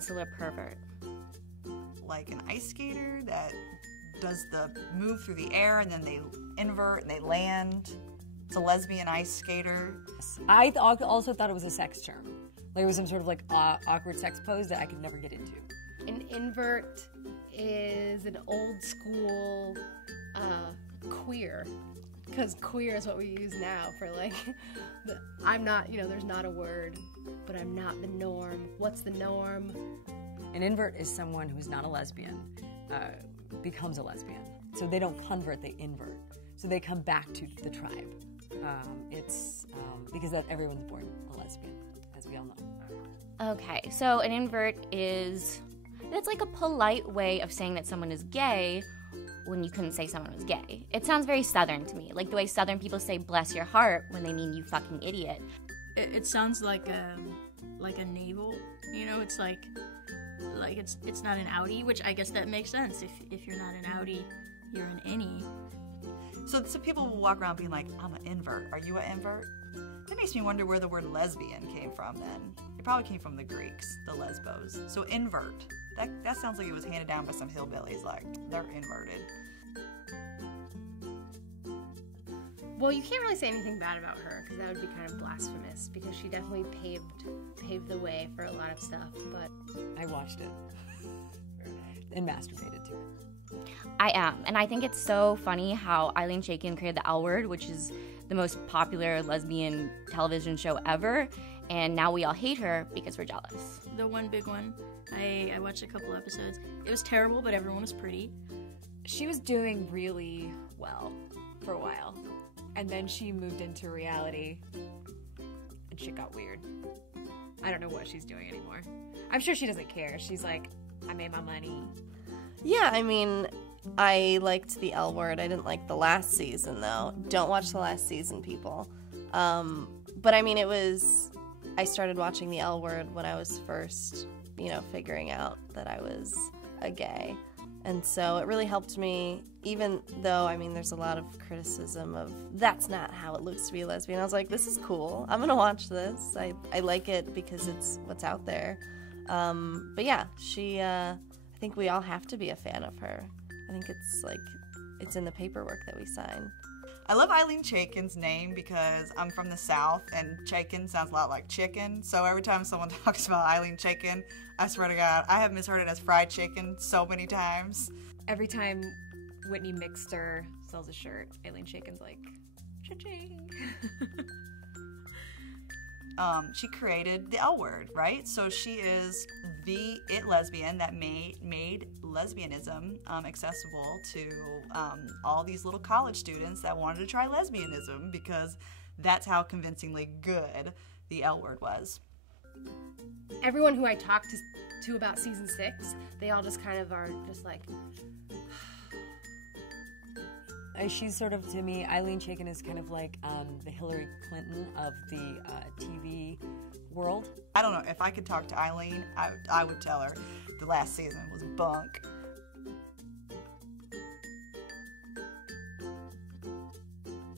insular pervert? Like an ice skater that does the move through the air and then they invert and they land. It's a lesbian ice skater. I also thought it was a sex term. Like it was some sort of like awkward sex pose that I could never get into. An invert is an old school queer, because queer is what we use now for like, I'm not, there's not a word, but I'm not the norm. What's the norm? An invert is someone who's not a lesbian, becomes a lesbian. So they don't convert, they invert. So they come back to the tribe. It's because everyone's born a lesbian, as we all know. Okay, so an invert it's like a polite way of saying that someone is gay when you couldn't say someone was gay. It sounds very Southern to me, like the way Southern people say bless your heart when they mean you fucking idiot. It sounds like a navel, it's like it's not an outie, which I guess that makes sense. If you're not an outie, you're an innie. So people will walk around being like, I'm an invert. Are you an invert? That makes me wonder where the word lesbian came from then. It probably came from the Greeks, the lesbos. So invert. That sounds like it was handed down by some hillbillies, like they're inverted. Well, you can't really say anything bad about her, because that would be kind of blasphemous, because she definitely paved the way for a lot of stuff, but... I watched it and masturbated to it. I am, and I think it's so funny how Ilene Chaiken created the L Word, which is the most popular lesbian television show ever, and now we all hate her because we're jealous. The one big one, I watched a couple episodes. It was terrible, but everyone was pretty. She was doing really well for a while, and then she moved into reality, and shit got weird. I don't know what she's doing anymore. I'm sure she doesn't care. She's like, I made my money. Yeah, I mean, I liked the L Word. I didn't like the last season, though. Don't watch the last season, people. But I mean, I started watching the L Word when I was first, figuring out that I was a gay. And so it really helped me, even though, I mean, there's a lot of criticism of, that's not how it looks to be a lesbian. I was like, this is cool. I'm going to watch this. I like it because it's what's out there. But yeah, I think we all have to be a fan of her. I think it's in the paperwork that we sign. I love Ilene Chaiken's name because I'm from the South and Chaiken sounds a lot like chicken. So every time someone talks about Ilene Chaiken, I swear to God, I have misheard it as fried chicken so many times. Every time Whitney Mixter sells a shirt, Ilene Chaiken's like, cha-ching. She created the L Word, right? So she is the it lesbian that made lesbianism accessible to all these little college students that wanted to try lesbianism, because that's how convincingly good the L Word was. Everyone who I talked to about season 6, they all just kind of are just like... She's sort of, to me, Ilene Chaiken is kind of like the Hillary Clinton of the TV world. I don't know, if I could talk to Ilene, I would tell her the last season was bunk.